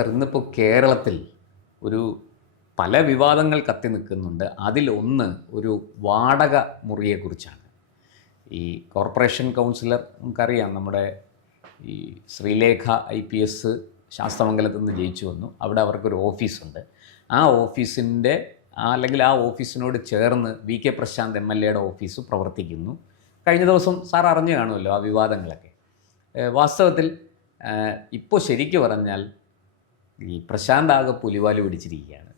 Sir ഇന്നിപ്പോൾ കേരളത്തിൽ ഒരു പല വിവാദങ്ങൾ കത്തി നിൽക്കുന്നുണ്ട്. അതിലൊന്ന് ഒരു വാടക മുറിയെക്കുറിച്ചാണ്. ഈ കോർപ്പറേഷൻ കൗൺസിലർ നമുക്കറിയാം നമ്മുടെ ഈ ശ്രീലേഖ ഐ പി എസ് ശാസ്തമംഗലത്ത് നിന്ന് ജയിച്ചു വന്നു. അവിടെ അവർക്കൊരു ഓഫീസുണ്ട്. ആ ഓഫീസിന്റെ അല്ലെങ്കിൽ ആ ഓഫീസിനോട് ചേർന്ന് V K Prasanth M L എയുടെ ഓഫീസ് പ്രവർത്തിക്കുന്നു. കഴിഞ്ഞ ദിവസം സാർ അറിഞ്ഞു കാണുമല്ലോ ആ വിവാദങ്ങളൊക്കെ. വാസ്തവത്തിൽ ഇപ്പോൾ ശരിക്കു പറഞ്ഞാൽ ഈ പ്രശാന്ത് ആകെ പുലിവാൽ പിടിച്ചിരിക്കുകയാണ്.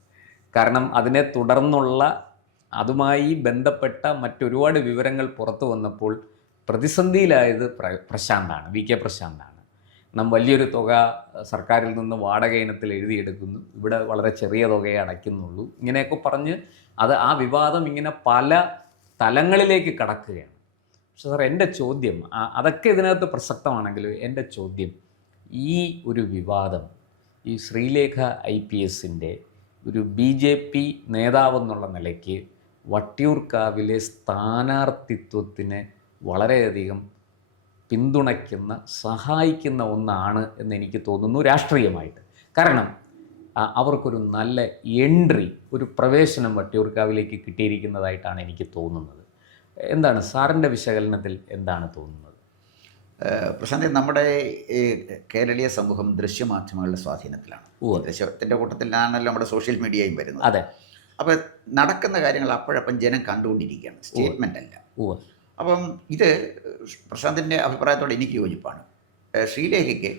കാരണം അതിനെ തുടർന്നുള്ള അതുമായി ബന്ധപ്പെട്ട മറ്റൊരുപാട് വിവരങ്ങൾ പുറത്തു വന്നപ്പോൾ പ്രതിസന്ധിയിലായത് പ്ര പ്രശാന്താണ് വി കെ പ്രശാന്താണ്. നാം വലിയൊരു തുക സർക്കാരിൽ നിന്ന് വാടക ഇനത്തിൽ എഴുതിയെടുക്കുന്നു. ഇവിടെ വളരെ ചെറിയ തുകയെ അടയ്ക്കുന്നുള്ളൂ. ഇങ്ങനെയൊക്കെ പറഞ്ഞ് അത് ആ വിവാദം ഇങ്ങനെ പല തലങ്ങളിലേക്ക് കടക്കുകയാണ്. പക്ഷെ സാർ എന്റെ ചോദ്യം അതൊക്കെ ഇതിനകത്ത് പ്രസക്തമാണെങ്കിലും എന്റെ ചോദ്യം ഈ ഒരു വിവാദം ഈ ശ്രീലേഖ ഐ പി എസിന്റെ ഒരു ബി ജെ പി നേതാവെന്നുള്ള നിലയ്ക്ക് വട്ടിയൂർക്കാവിലെ സ്ഥാനാർത്ഥിത്വത്തിന് വളരെയധികം പിന്തുണയ്ക്കുന്ന സഹായിക്കുന്ന ഒന്നാണ് എന്ന് എനിക്ക് തോന്നുന്നു രാഷ്ട്രീയമായിട്ട്. കാരണം അവർക്കൊരു നല്ല എൻട്രി ഒരു പ്രവേശനം വട്ടിയൂർക്കാവിലേക്ക് കിട്ടിയിരിക്കുന്നതായിട്ടാണ് എനിക്ക് തോന്നുന്നത്. എന്താണ് സാറിന്റെ വിശകലനത്തിൽ എന്താണ് തോന്നുന്നത്? പ്രശാന്തി നമ്മുടെ ഈ കേരളീയ സമൂഹം ദൃശ്യമാധ്യമങ്ങളുടെ സ്വാധീനത്തിലാണ്. ഓ ദൃശ്യത്തിന്റെ കൂട്ടത്തിലാണല്ലോ നമ്മുടെ സോഷ്യൽ മീഡിയയും വരുന്നത്. അതെ. അപ്പോൾ നടക്കുന്ന കാര്യങ്ങൾ അപ്പോഴപ്പം ജനം കണ്ടുകൊണ്ടിരിക്കുകയാണ്. സ്റ്റേറ്റ്മെന്റ് അല്ല. ഓ. അപ്പം ഇത് പ്രശാന്തിന്റെ അഭിപ്രായത്തോട് എനിക്ക് യോജിപ്പാണ്. ശ്രീലേഖയ്ക്ക്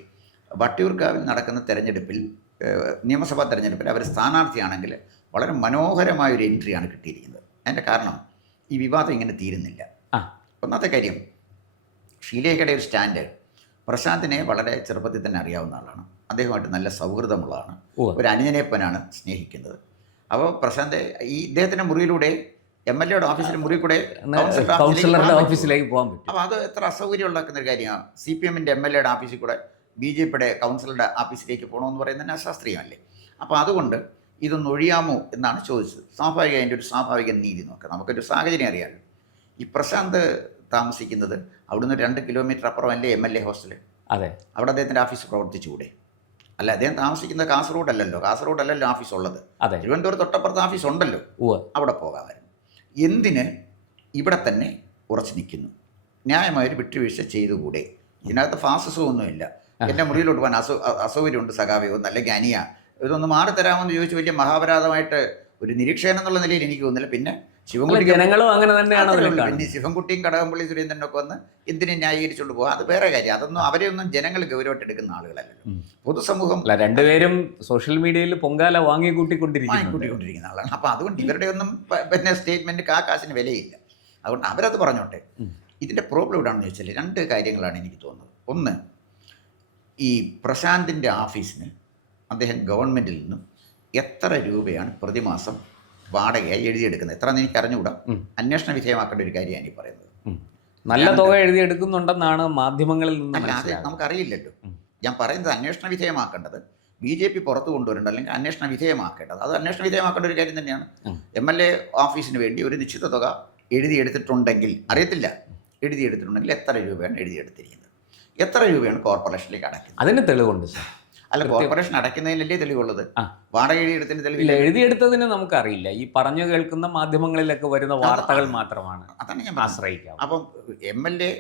വട്ടിയൂർക്കാവിൽ നടക്കുന്ന തെരഞ്ഞെടുപ്പിൽ നിയമസഭാ തെരഞ്ഞെടുപ്പിൽ അവർ സ്ഥാനാർത്ഥിയാണെങ്കിൽ വളരെ മനോഹരമായ മനോഹരമായൊരു എൻട്രിയാണ് കിട്ടിയിരിക്കുന്നത്. അതിന്റെ കാരണം ഈ വിവാദം ഇങ്ങനെ തീരുന്നില്ല. ഒന്നാമത്തെ കാര്യം ഷീലേഖയുടെ ഒരു സ്റ്റാൻഡേർഡ്. പ്രശാന്തിനെ വളരെ ചെറുപ്പത്തിൽ തന്നെ അറിയാവുന്ന ആളാണ്. അദ്ദേഹമായിട്ട് നല്ല സൗഹൃദമുള്ളതാണ്. ഒരു അനുജനെപ്പനാണ് സ്നേഹിക്കുന്നത്. അപ്പോൾ പ്രശാന്ത് ഈ ഇദ്ദേഹത്തിന്റെ മുറിയിലൂടെ എം എൽ എയുടെ ഓഫീസിന്റെ മുറിയിൽ കൂടെ കൗൺസിലറുടെ ഓഫീസിലേക്ക് പോകാൻ പറ്റും. അപ്പോൾ അത് എത്ര അസൗകര്യം ഉണ്ടാക്കുന്ന ഒരു കാര്യമാണ്. സി പി എമ്മിന്റെ എം എൽ എയുടെ ഓഫീസിൽ കൂടെ ബി ജെ പിയുടെ കൗൺസിലറുടെ ഓഫീസിലേക്ക് പോകണമെന്ന് പറയുന്നത് തന്നെ അശാസ്ത്രീയമല്ലേ? അപ്പോൾ അതുകൊണ്ട് ഇതൊന്ന് ഒഴിയാമോ എന്നാണ് ചോദിച്ചത്. സ്വാഭാവിക അതിന്റെ ഒരു സ്വാഭാവിക നീതി നോക്കാം. നമുക്കൊരു സാഹചര്യം അറിയാമല്ലോ. ഈ പ്രശാന്ത് താമസിക്കുന്നത്. അവിടുന്ന് രണ്ട് കിലോമീറ്റർ അപ്പുറമല്ലേ എം എൽ എ ഹോസ്റ്റൽ. അതെ. അവിടെ അദ്ദേഹത്തിന്റെ ഓഫീസ് പ്രവർത്തിച്ചുകൂടെ. അല്ല അദ്ദേഹം താമസിക്കുന്നത് കാസർഗോഡ് അല്ലല്ലോ കാസർഗോഡ് അല്ലല്ലോ ഓഫീസ് ഉള്ളത് അതെ. തിരുവനന്തപുരം തൊട്ടപ്പുറത്ത് ഓഫീസ് ഉണ്ടല്ലോ അവിടെ പോകാമായിരുന്നു. എന്തിന് ഇവിടെ തന്നെ ഉറച്ചു നിൽക്കുന്നു? ന്യായമായൊരു വിട്ടുവീഴ്ച ചെയ്തുകൂടെ? ഇതിനകത്ത് ഫാസസും ഒന്നുമില്ല. എന്റെ മുറിയിലോട്ട് പോകാൻ അസൗ അസൗകര്യമുണ്ട് സഖാവയോ അല്ലെങ്കിൽ അനിയ ഇതൊന്ന് മാറിത്തരാമെന്ന് ചോദിച്ചു വലിയ മഹാപരാധമായിട്ട് ഒരു നിരീക്ഷകൻ എന്നുള്ള നിലയിൽ എനിക്ക് തോന്നുന്നില്ല. പിന്നെ അല്ല, ശിവൻകുട്ടി ജനങ്ങളും അങ്ങനെ തന്നെയാണ് ശിവൻകുട്ടിയും കടകംപള്ളി സുരേന്ദ്രനൊക്കെ വന്ന് എന്തിനെ ന്യായീകരിച്ചുകൊണ്ട് പോകുക അത് വേറെ കാര്യം. അതൊന്നും അവരെയൊന്നും ജനങ്ങൾ ഗൗരവമായിട്ട് എടുക്കുന്ന ആളുകളല്ലല്ലോ. പൊതുസമൂഹം അല്ല രണ്ടുപേരും സോഷ്യൽ മീഡിയയിൽ പൊങ്കാല വാങ്ങി കൂട്ടിക്കൊണ്ടിരിക്കുന്ന ആളാണ്. അപ്പോൾ അതുകൊണ്ട് ഇവരുടെ ഒന്നും പിന്നെ സ്റ്റേറ്റ്മെന്റ് ആ കാശിന് വിലയില്ല. അതുകൊണ്ട് അവരത് പറഞ്ഞോട്ടെ. ഇതിന്റെ പ്രോബ്ലം എവിടെയാണെന്ന് ചോദിച്ചാൽ രണ്ട് കാര്യങ്ങളാണ് എനിക്ക് തോന്നുന്നത്. ഒന്ന് ഈ പ്രശാന്തിന്റെ ഓഫീസിന് അദ്ദേഹം ഗവൺമെന്റിൽ നിന്നും എത്ര രൂപയാണ് പ്രതിമാസം വാടകയായി എഴുതിയെടുക്കുന്നത്. എത്ര എനിക്ക് അറിഞ്ഞുകൂടാ. അന്വേഷണ വിധേയമാക്കേണ്ട ഒരു കാര്യമാണ് ഈ പറയുന്നത്. നല്ല തുക എഴുതിയെടുക്കുന്നുണ്ടെന്നാണ് മാധ്യമങ്ങളിൽ നിന്ന് നമുക്കറിയില്ലല്ലോ. ഞാൻ പറയുന്നത് അന്വേഷണ വിധേയമാക്കേണ്ടത് ബി ജെ പി പുറത്തു കൊണ്ടുവരേണ്ട അല്ലെങ്കിൽ അന്വേഷണ വിധേയമാക്കേണ്ടത്. അത് അന്വേഷണ വിധേയമാക്കേണ്ട ഒരു കാര്യം തന്നെയാണ്. എം എൽ എ ഓഫീസിന് വേണ്ടി ഒരു നിശ്ചിത തുക എഴുതിയെടുത്തിട്ടുണ്ടെങ്കിൽ അറിയത്തില്ല എഴുതിയെടുത്തിട്ടുണ്ടെങ്കിൽ എത്ര രൂപയാണ് എഴുതിയെടുത്തിരിക്കുന്നത്? എത്ര രൂപയാണ് കോർപ്പറേഷനിലേക്ക് അടയ്ക്കുന്നത്? അതിന് തെളിവുണ്ട് സാർ. അല്ല കോർപ്പറേഷൻ അടയ്ക്കുന്നതിനല്ലേ തെളിവുള്ളത്. വാടക എഴുതിയെടുത്തിന് തെളിവില്ല എഴുതിയെടുത്തതിന് നമുക്കറിയില്ല. ഈ പറഞ്ഞു കേൾക്കുന്ന മാധ്യമങ്ങളിലൊക്കെ വരുന്ന വാർത്തകൾ മാത്രമാണ് അതാണ് ഞാൻ ആശ്രയിക്കാം അപ്പം എം എൽ എ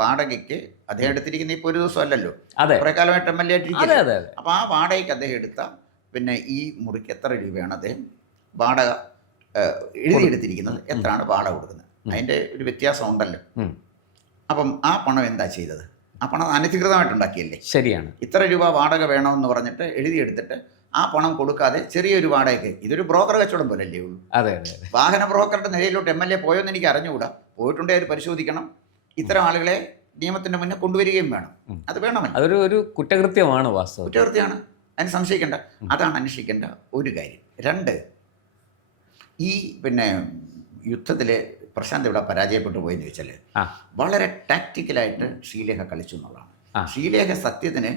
വാടകയ്ക്ക് അദ്ദേഹം എടുത്തിരിക്കുന്ന ഇപ്പോൾ ഒരു ദിവസം അല്ലല്ലോ അതെ. കുറേ കാലമായിട്ട് എം എൽ എ ആയിട്ടിരിക്കുന്നത് അപ്പോൾ ആ വാടകയ്ക്ക് അദ്ദേഹം എടുത്ത പിന്നെ ഈ മുറിക്ക് എത്ര രൂപയാണ് അദ്ദേഹം വാടക എഴുതിയെടുത്തിരിക്കുന്നത്? എത്രയാണ് വാടക കൊടുക്കുന്നത്? അതിന്റെ ഒരു വ്യത്യാസം ഉണ്ടല്ലോ. അപ്പം ആ പണം എന്താ ചെയ്തത്? ആ പണം അനധികൃതമായിട്ട് ഉണ്ടാക്കിയല്ലേ ശരിയാണ്. ഇത്ര രൂപ വാടക വേണമെന്ന് പറഞ്ഞിട്ട് എഴുതിയെടുത്തിട്ട് ആ പണം കൊടുക്കാതെ ചെറിയൊരു വാടകയ്ക്ക്. ഇതൊരു ബ്രോക്കർ കച്ചവടം പോലല്ലേ ഉള്ളൂ. അതെ അതെ വാഹന ബ്രോക്കറുടെ നിലയിലോട്ട് എം എൽ എ പോയോന്ന് എനിക്ക് അറിഞ്ഞുകൂടാ. പോയിട്ടുണ്ടെങ്കിൽ അത് പരിശോധിക്കണം. ഇത്തരം ആളുകളെ നിയമത്തിന്റെ മുന്നേ കൊണ്ടുവരികയും വേണം. അത് വേണമല്ലോ. അതൊരു ഒരു കുറ്റകൃത്യമാണ് വാസ്തവം കുറ്റകൃത്യമാണ്. അതിന് സംശയിക്കേണ്ട. അതാണ് അന്വേഷിക്കേണ്ട ഒരു കാര്യം. രണ്ട് ഈ പിന്നെ യുദ്ധത്തിൽ പ്രശാന്ത് ഇവിടെ പരാജയപ്പെട്ടു പോയെന്ന് ചോദിച്ചാൽ വളരെ ടാക്റ്റിക്കലായിട്ട് ശ്രീലേഖ കളിച്ചു എന്നുള്ളതാണ്. ശ്രീലേഖ സത്യത്തിന്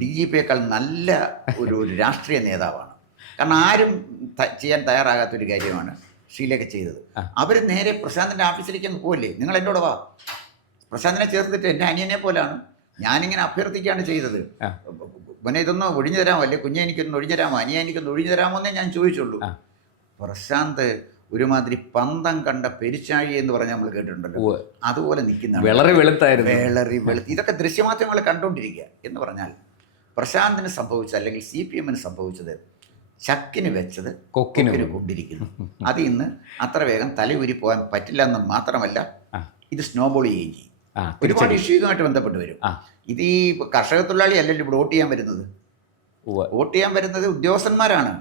ഡി ജി പിയേക്കാൾ നല്ല ഒരു ഒരു രാഷ്ട്രീയ നേതാവാണ്. കാരണം ആരും ചെയ്യാൻ തയ്യാറാകാത്തൊരു കാര്യമാണ് ശ്രീലേഖ ചെയ്തത്. അവർ നേരെ പ്രശാന്തിന്റെ ഓഫീസിലേക്ക് അങ്ങ് പോയില്ലേ നിങ്ങൾ എന്നോട് വാ. പ്രശാന്തിനെ ചേർത്തിട്ട് എന്റെ അനിയനെ പോലാണ്. ഞാനിങ്ങനെ അഭ്യർത്ഥിക്കുകയാണ് ചെയ്തത്. പിന്നെ ഇതൊന്നും ഒഴിഞ്ഞു തരാമോ? അല്ലെ കുഞ്ഞെ എനിക്കൊന്ന് ഒഴിഞ്ഞു തരാമോ? അനിയ എനിക്കൊന്ന് ഒഴിഞ്ഞു തരാമോ എന്നേ ഞാൻ ചോദിച്ചുള്ളൂ. പ്രശാന്ത് ഒരുമാതിരി പന്തം കണ്ട പെരിച്ചാഴി എന്ന് പറഞ്ഞാൽ നമ്മൾ കേട്ടിട്ടുണ്ടല്ലോ. അതുപോലെ നിൽക്കുന്ന വിളറി വെളുത്തായിരുന്നു. വെളറി വെളുത്ത് ഇതൊക്കെ ദൃശ്യമാധ്യമങ്ങൾ കണ്ടുകൊണ്ടിരിക്കുക എന്ന് പറഞ്ഞാൽ പ്രശാന്തിന് സംഭവിച്ചത് അല്ലെങ്കിൽ സി പി എമ്മിന് സംഭവിച്ചത് ചക്കിന് വെച്ചത് കൊക്കിന് കൊണ്ടിരിക്കുന്നു. അത് ഇന്ന് അത്ര വേഗം തലയൂരി പോകാൻ പറ്റില്ല എന്ന് മാത്രമല്ല ഇത് സ്നോബോൾ ചെയ്യുകയും ചെയ്യും. ഒരുപാട് ഇഷ്യൂസുമായിട്ട് ഇഷ്യൂ ഇതുമായിട്ട് ബന്ധപ്പെട്ട് വരും. ഇത് ഈ കർഷക തൊഴിലാളി അല്ലല്ലോ ഇവിടെ വോട്ട് ചെയ്യാൻ വരുന്നത്. വോട്ട് ചെയ്യാൻ വരുന്നത് ഉദ്യോഗസ്ഥന്മാരാണ്.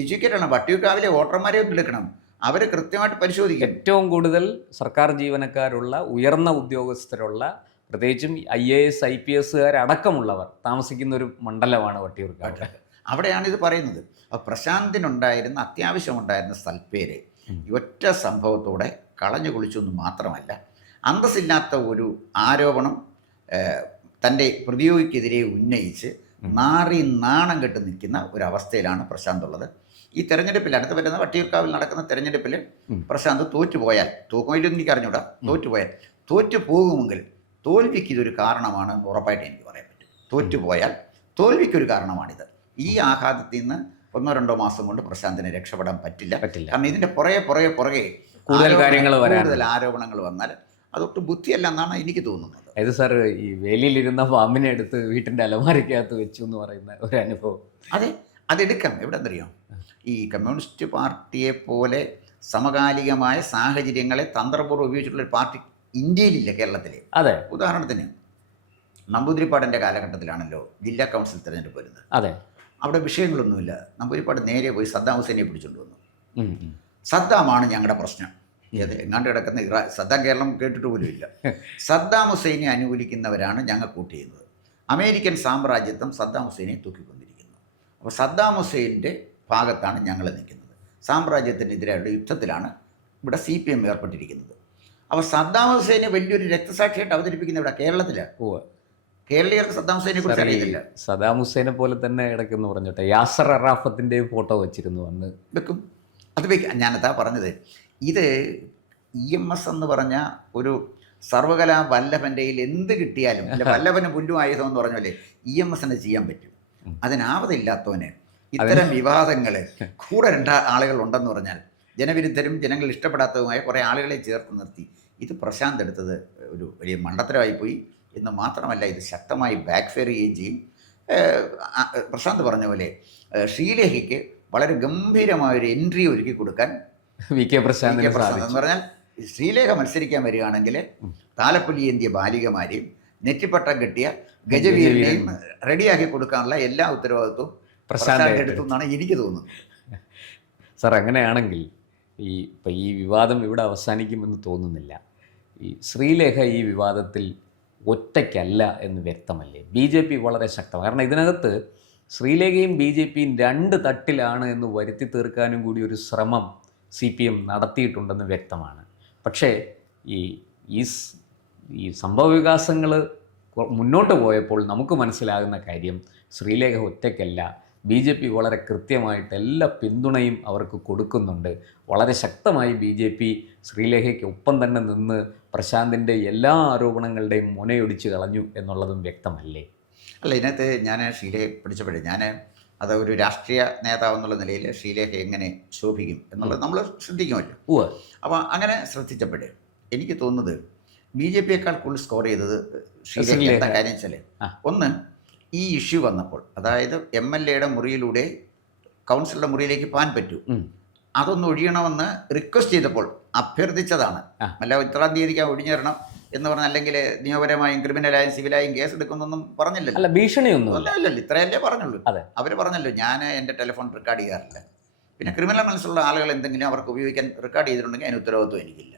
എഡ്യൂക്കേറ്റഡ് ആണ് വട്ടിയൂർക്കാവിലെ വോട്ടർമാരെ എടുക്കണം. അവർ കൃത്യമായിട്ട് പരിശോധിക്കും ഏറ്റവും കൂടുതൽ സർക്കാർ ജീവനക്കാരുള്ള ഉയർന്ന ഉദ്യോഗസ്ഥരുള്ള പ്രത്യേകിച്ചും I A S I P എസുകാരടക്കമുള്ളവർ താമസിക്കുന്ന ഒരു മണ്ഡലമാണ് വട്ടിയൂർക്കാട് അവിടെയാണ് ഇത് പറയുന്നത്. അപ്പോൾ പ്രശാന്തിനുണ്ടായിരുന്ന അത്യാവശ്യമുണ്ടായിരുന്ന സൽപ്പേര് ഒറ്റ സംഭവത്തോടെ കളഞ്ഞു കുളിച്ചൊന്നും മാത്രമല്ല അന്തസ്സില്ലാത്ത ഒരു ആരോപണം തന്റെ പ്രതിയോഗിക്കെതിരെ ഉന്നയിച്ച്. നാറി നാണം കെട്ട് നിൽക്കുന്ന ഒരു അവസ്ഥയിലാണ് പ്രശാന്ത് ഉള്ളത് ഈ തെരഞ്ഞെടുപ്പിൽ അടുത്ത് വരുന്ന വട്ടിയൂർക്കാവിൽ നടക്കുന്ന തെരഞ്ഞെടുപ്പിൽ. പ്രശാന്ത് തോറ്റുപോയാൽ തോക്കുമില്ലെന്ന് എനിക്ക് അറിഞ്ഞൂടാ തോറ്റുപോയാൽ തോറ്റു പോകുമെങ്കിൽ തോൽവിക്ക് ഇതൊരു കാരണമാണ് ഉറപ്പായിട്ട് എനിക്ക് പറയാൻ പറ്റും. തോറ്റുപോയാൽ തോൽവിക്കൊരു കാരണമാണിത്. ഈ ആഘാതത്തിൽ നിന്ന് ഒന്നോ രണ്ടോ മാസം കൊണ്ട് പ്രശാന്തിനെ രക്ഷപ്പെടാൻ പറ്റില്ല. പറ്റില്ല. കാരണം ഇതിന്റെ പുറകെ പുറകെ പുറകെ കൂടുതൽ കാര്യങ്ങൾ വരാൻ കൂടുതൽ ആരോപണങ്ങൾ വന്നാൽ അതൊട്ട് ബുദ്ധിയല്ല എന്നാണ് എനിക്ക് തോന്നുന്നത്. അതായത് സാർ ഈ വേലിയിലിരുന്ന പാമ്പിനെ എടുത്ത് വീട്ടിന്റെ അലമാരയ്ക്കകത്ത് വെച്ചു എന്ന് പറയുന്ന ഒരു അനുഭവം. അതെ അതെടുക്കാം എവിടെ അറിയാം ഈ കമ്മ്യൂണിസ്റ്റ് പാർട്ടിയെ പോലെ സമകാലികമായ സാഹചര്യങ്ങളെ തന്ത്രപൂർവം ഉപയോഗിച്ചിട്ടുള്ള ഒരു പാർട്ടി ഇന്ത്യയിലില്ല കേരളത്തിൽ അതെ. ഉദാഹരണത്തിന് നമ്പൂതിരിപ്പാടിന്റെ കാലഘട്ടത്തിലാണല്ലോ ജില്ലാ കൗൺസിൽ തിരഞ്ഞെടുപ്പ് വരുന്നത്. അതെ. അവിടെ വിഷയങ്ങളൊന്നുമില്ല. നമ്പൂതിരിപ്പാട് നേരെ പോയി സദ്ദാം ഹുസൈനെ പിടിച്ചുകൊണ്ട് വന്നു. സദ്ദാമാണ് ഞങ്ങളുടെ പ്രശ്നം. ഏത് എങ്ങാണ്ട് കിടക്കുന്ന ഇറാ സദ്ദാം കേരളം കേട്ടിട്ട് പോലും ഇല്ല. സദ്ദാം ഹുസൈനെ അനുകൂലിക്കുന്നവരാണ് ഞങ്ങൾ കൂട്ട് ചെയ്യുന്നത്. അമേരിക്കൻ സാമ്രാജ്യത്വം സദ്ദാം ഹുസൈനെ തൂക്കിക്കൊണ്ടിരിക്കുന്നു അപ്പോൾ സദ്ദാം ഹുസൈന്റെ ഭാഗത്താണ് ഞങ്ങൾ നിൽക്കുന്നത്. സാമ്രാജ്യത്തിനെതിരായുള്ള യുദ്ധത്തിലാണ് ഇവിടെ സി പി എം ഏർപ്പെട്ടിരിക്കുന്നത്. അപ്പോൾ സദ്ദാം ഹുസൈനെ വലിയൊരു രക്തസാക്ഷിയായിട്ട് അവതരിപ്പിക്കുന്ന ഇവിടെ കേരളത്തിലാണ്. ഓ കേരളീയർക്ക് സദ്ദാം ഹുസൈനെ കുറിച്ച് അറിയില്ല സദ്ദാം ഹുസൈനെ പോലെ തന്നെ ഇടയ്ക്കെന്ന് പറഞ്ഞോട്ടെ. യാസർ അറാഫത്തിന്റെയും ഫോട്ടോ വെച്ചിരുന്നു അന്ന്. വെക്കും. അത് വെക്കും. ഞാനതാ പറഞ്ഞത്. ഇത് ഇ എം എസ് എന്ന് പറഞ്ഞ ഒരു സർവകലാ വല്ലഭന്റെ എന്ത് കിട്ടിയാലും അല്ല വല്ലഭന് പുല്ലും ആയുധം എന്ന് പറഞ്ഞല്ലേ ഇ എം എസിനെ ചെയ്യാൻ പറ്റും. അതിനാവതില്ലാത്തവന് ഇത്തരം വിവാദങ്ങൾ കൂടെ രണ്ട് ആളുകൾ ഉണ്ടെന്ന് പറഞ്ഞാൽ ജനവിരുദ്ധരും ജനങ്ങൾ ഇഷ്ടപ്പെടാത്തതുമായ കുറേ ആളുകളെ ചേർത്ത് നിർത്തി ഇത് പ്രശാന്ത് എടുത്തത് ഒരു വലിയ മണ്ടത്തരമായി പോയി. എന്ന് മാത്രമല്ല ഇത് ശക്തമായി ബാക്ക് ഫെയർ ചെയ്യുകയും ചെയ്യും. പ്രശാന്ത് പറഞ്ഞ പോലെ ശ്രീലേഖയ്ക്ക് വളരെ ഗംഭീരമായ ഒരു എൻട്രി ഒരുക്കി കൊടുക്കാൻ വി കെ. പ്രസാദ് എന്ന് പറഞ്ഞാൽ ശ്രീലേഖ മത്സരിക്കാൻ വരികയാണെങ്കിൽ. താലപ്പൊലി എന്തിയ ബാലികമാരെയും നെറ്റിപ്പട്ടം കെട്ടിയ ഗജവീരനെയും റെഡിയാക്കി കൊടുക്കാനുള്ള എല്ലാ ഉത്തരവാദിത്വവും പ്രശാന്ത് പ്രശാന്ത് എടുത്തു എന്നാണ് എനിക്ക് തോന്നുന്നത്. സാർ അങ്ങനെയാണെങ്കിൽ ഈ ഇപ്പം ഈ വിവാദം ഇവിടെ അവസാനിക്കുമെന്ന് തോന്നുന്നില്ല. ഈ ശ്രീലേഖ ഈ വിവാദത്തിൽ ഒറ്റയ്ക്കല്ല എന്ന് വ്യക്തമല്ലേ? ബി ജെ പി വളരെ ശക്തമാണ്. കാരണം ഇതിനകത്ത് ശ്രീലേഖയും ബി ജെ പിയും രണ്ട് തട്ടിലാണ് എന്ന് വരുത്തി തീർക്കാനും കൂടി ഒരു ശ്രമം സി പി എം നടത്തിയിട്ടുണ്ടെന്ന് വ്യക്തമാണ്. പക്ഷേ ഈ ഈ ഈ സംഭവ വികാസങ്ങൾ മുന്നോട്ട് പോയപ്പോൾ നമുക്ക് മനസ്സിലാകുന്ന കാര്യം ശ്രീലേഖ ഒറ്റയ്ക്കല്ല. ബി ജെ പി വളരെ കൃത്യമായിട്ട് എല്ലാ പിന്തുണയും അവർക്ക് കൊടുക്കുന്നുണ്ട്. വളരെ ശക്തമായി ബി ജെ പി ശ്രീലേഖയ്ക്ക് ഒപ്പം തന്നെ നിന്ന് പ്രശാന്തിന്റെ എല്ലാ ആരോപണങ്ങളുടെയും മുനയൊടിച്ച് കളഞ്ഞു എന്നുള്ളതും വ്യക്തമല്ലേ? അല്ല ഇതിനകത്ത് ഞാൻ ശ്രീലേഖ പിടിച്ചപ്പോഴേ ഞാൻ അത് ഒരു രാഷ്ട്രീയ നേതാവ് എന്നുള്ള നിലയിൽ ശ്രീലേഖ എങ്ങനെ ശോഭിക്കും എന്നുള്ളത് നമ്മൾ ശ്രദ്ധിക്കുമല്ലോ. ഉവ്വ്. അപ്പോൾ അങ്ങനെ ശ്രദ്ധിച്ചപ്പോഴേ എനിക്ക് തോന്നുന്നത് ബി ജെ പിയേക്കാൾ കൂടുതൽ സ്കോർ ചെയ്തത് ശ്രീലേഖ. എന്താ കാര്യം വെച്ചാൽ ഒന്ന് ഈ ഇഷ്യൂ വന്നപ്പോൾ അതായത് എം എൽ എയുടെ മുറിയിലൂടെ കൗൺസിലറുടെ മുറിയിലേക്ക് പോകാൻ പറ്റൂ. അതൊന്ന് ഒഴിയണമെന്ന് റിക്വസ്റ്റ് ചെയ്തപ്പോൾ അഭ്യർത്ഥിച്ചതാണ്. അല്ല ഇത്രാം തീയതിക്ക് ഒഴിഞ്ഞു തരണം എന്ന് പറഞ്ഞ അല്ലെങ്കിൽ നിയമപരമായും ക്രിമിനലായും സിവിലായും കേസ് എടുക്കുന്നൊന്നും പറഞ്ഞില്ലല്ലോ. അല്ല ഭീഷണിയൊന്നും അല്ല അല്ലല്ലോ ഇത്രയല്ലേ പറഞ്ഞുള്ളൂ. അവർ പറഞ്ഞല്ലോ ഞാൻ എന്റെ ടെലിഫോൺ റെക്കോർഡ് ചെയ്യാറില്ല. പിന്നെ ക്രിമിനൽ മനസ്സിലുള്ള ആളുകൾ എന്തെങ്കിലും അവർക്ക് ഉപയോഗിക്കാൻ റെക്കോർഡ് ചെയ്തിട്ടുണ്ടെങ്കിൽ അതിന് ഉത്തരവാദിത്വം എനിക്കില്ല.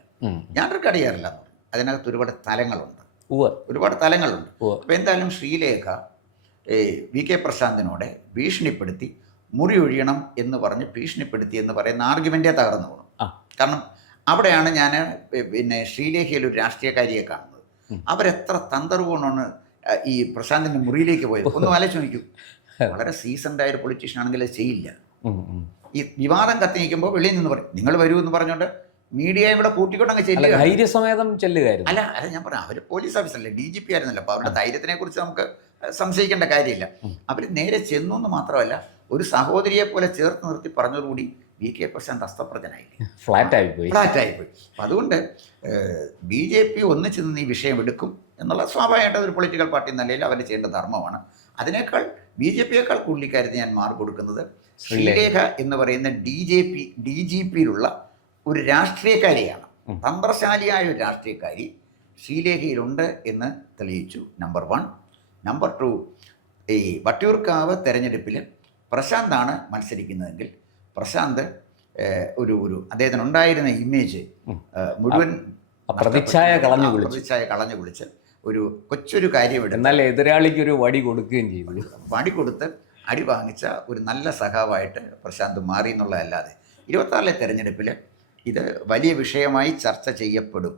ഞാൻ റെക്കോർഡ് ചെയ്യാറില്ല അതിനകത്ത് ഒരുപാട് തലങ്ങളുണ്ട്. ഒരുപാട് തലങ്ങളുണ്ട്. അപ്പോൾ എന്തായാലും ശ്രീലേഖ വി കെ പ്രശാന്തിനോടെ ഭീഷണിപ്പെടുത്തി മുറി ഒഴിയണം എന്ന് പറഞ്ഞ് ഭീഷണിപ്പെടുത്തി എന്ന് പറയുന്ന ആർഗ്യുമെന്റേ തകർന്നു പോകണം കാരണം അവിടെയാണ് ഞാൻ പിന്നെ ശ്രീലേഖയിൽ ഒരു രാഷ്ട്രീയക്കാരിയെ കാണുന്നത്. അവരെത്ര തന്ത്രപൂർണമാണ് ആ, ഈ പ്രശാന്തിന്റെ മുറിയിലേക്ക് പോയത്? ഒന്ന് ആലോചിച്ച് നോക്കൂ. വളരെ സീസൺഡ് ആയ ഒരു പൊളിറ്റീഷ്യൻ ആണെങ്കിൽ അത് ചെയ്യില്ല. ഈ വിവാദം കത്തി നിൽക്കുമ്പോൾ വെളിയിൽ നിന്ന് പറയും നിങ്ങൾ വരൂ എന്ന് പറഞ്ഞുകൊണ്ട് മീഡിയ ഇവിടെ കൂട്ടിക്കൊണ്ട് അങ്ങ് അല്ല ചെല്ലുക ധൈര്യസമേതം ചെല്ലുകയായിരുന്നു അല്ല അല്ല ഞാൻ പറയാം അവർ പോലീസ് ഓഫീസറല്ലേ ഡി ജി പി ആയിരുന്നല്ലോ. അപ്പോൾ അവരുടെ ധൈര്യത്തിനെ കുറിച്ച് നമുക്ക് സംശയിക്കേണ്ട കാര്യമില്ല. അവർ നേരെ ചെന്നു എന്ന് മാത്രമല്ല ഒരു സഹോദരിയെ പോലെ ചേർത്ത് നിർത്തി പറഞ്ഞതോടുകൂടി വി കെ പ്രശാന്ത് ഫ്ലാറ്റ് ഫ്ലാറ്റായി പോയി. ഫ്ലാറ്റായിപ്പോയി. അപ്പം അതുകൊണ്ട് ബി ജെ പി ഒന്നിച്ച് നിന്ന് ഈ വിഷയം എടുക്കും എന്നുള്ള സ്വാഭാവികമായിട്ട് ഒരു പൊളിറ്റിക്കൽ പാർട്ടി എന്ന നിലയിൽ അവർ ചെയ്യേണ്ട ധർമ്മമാണ്. അതിനേക്കാൾ ബി ജെ പിയേക്കാൾ കൂടുതൽ കാര്യത്തിൽ ഞാൻ മാർക്ക് കൊടുക്കുന്നത്. ശ്രീലേഖ. എന്ന് പറയുന്ന B J P D G പിയിലുള്ള ഒരു രാഷ്ട്രീയക്കാരിയാണ്. തന്ത്രശാലിയായ ഒരു രാഷ്ട്രീയക്കാരി ശ്രീലേഖയിലുണ്ട് എന്ന് തെളിയിച്ചു നമ്പർ വൺ. നമ്പർ ടു ഈ വട്ടിയൂർക്കാവ് തെരഞ്ഞെടുപ്പിൽ പ്രശാന്താണ് മത്സരിക്കുന്നതെങ്കിൽ പ്രശാന്ത് ഒരു ഒരു അദ്ദേഹത്തിന് ഉണ്ടായിരുന്ന ഇമേജ് മുഴുവൻ പ്രതിച്ഛായ കളഞ്ഞു പ്രതിച്ഛായ കളഞ്ഞു കുളിച്ച് ഒരു കൊച്ചൊരു കാര്യമെടുത്ത് എന്നാൽ എതിരാളിക്ക് ഒരു വടി കൊടുക്കുകയും ചെയ്തു. വടി കൊടുത്ത് അടി വാങ്ങിച്ച ഒരു നല്ല സഖാവായിട്ട് പ്രശാന്ത് മാറി എന്നുള്ളതല്ലാതെ ഇരുപത്താറിലെ തെരഞ്ഞെടുപ്പിൽ ഇത് വലിയ വിഷയമായി ചർച്ച ചെയ്യപ്പെടും.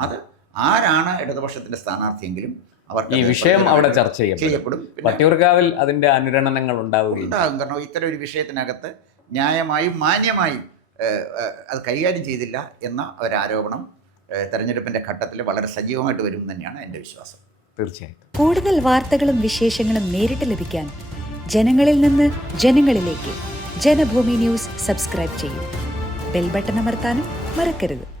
അത് ആരാണ് ഇടതുപക്ഷത്തിന്റെ സ്ഥാനാർത്ഥിയെങ്കിലും അവർക്ക് ഈ വിഷയം അവിടെ ചർച്ച ചെയ്യപ്പെടും. ചെയ്യപ്പെടും. വട്ടിയൂർക്കാവിൽ അതിന്റെ അനുരണനങ്ങൾ ഉണ്ടാവുകയും ഉണ്ടാകും. കാരണം ഇത്തരം ഒരു വിഷയത്തിനകത്ത് ന്യായമായും മാന്യമായും അത് കൈകാര്യം ചെയ്തില്ല എന്ന ഒരാരോപണം തെരഞ്ഞെടുപ്പിന്റെ ഘട്ടത്തിൽ വളരെ സജീവമായിട്ട് വരും തന്നെയാണ് എന്റെ വിശ്വാസം. തീർച്ചയായിട്ടും. കൂടുതൽ വാർത്തകളും വിശേഷങ്ങളും നേരിട്ട് ലഭിക്കാൻ ജനങ്ങളിൽ നിന്ന് ജനങ്ങളിലേക്ക് ജനഭൂമി ന്യൂസ് സബ്സ്ക്രൈബ് ചെയ്യും. ബെൽ ബട്ടൺ അമർത്താനും മറക്കരുത്.